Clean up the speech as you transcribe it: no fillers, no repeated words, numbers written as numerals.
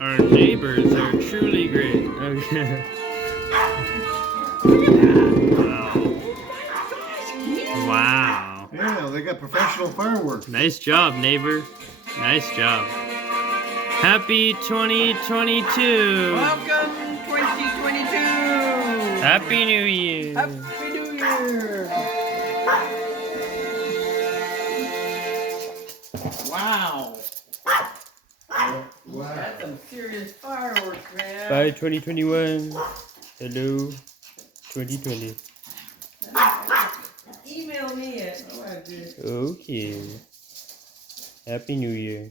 Our neighbors are truly great. Okay. Wow. Yeah, they got professional fireworks. Nice job, neighbor. Nice job. Happy 2022. Welcome 2022. Happy New Year. Happy New Year. Wow. Wow. That's some serious fireworks, man. Bye 2021. Hello 2020. Email me at Okay. Happy New Year.